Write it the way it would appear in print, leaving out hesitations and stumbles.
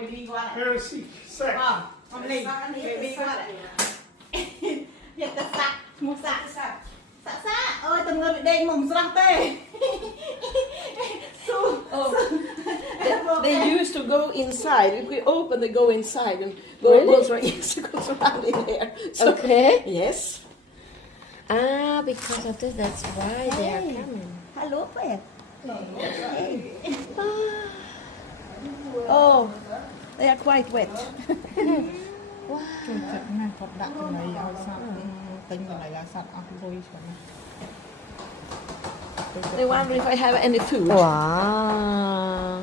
baby quá này. Here, see, sack. Hôm nay baby quá này. Nhật ta sạc, một sạc. Sạc. Ơi, từng người bị đen mồm răng tê. They used to go inside. If we open, they go inside and goes right. Yes, it goes around in there. So, Okay. Yes. Ah, because of this, that's why they are coming. Hello, Pep. Oh, they are quite wet. Wow. They wonder if I have any food. Wow.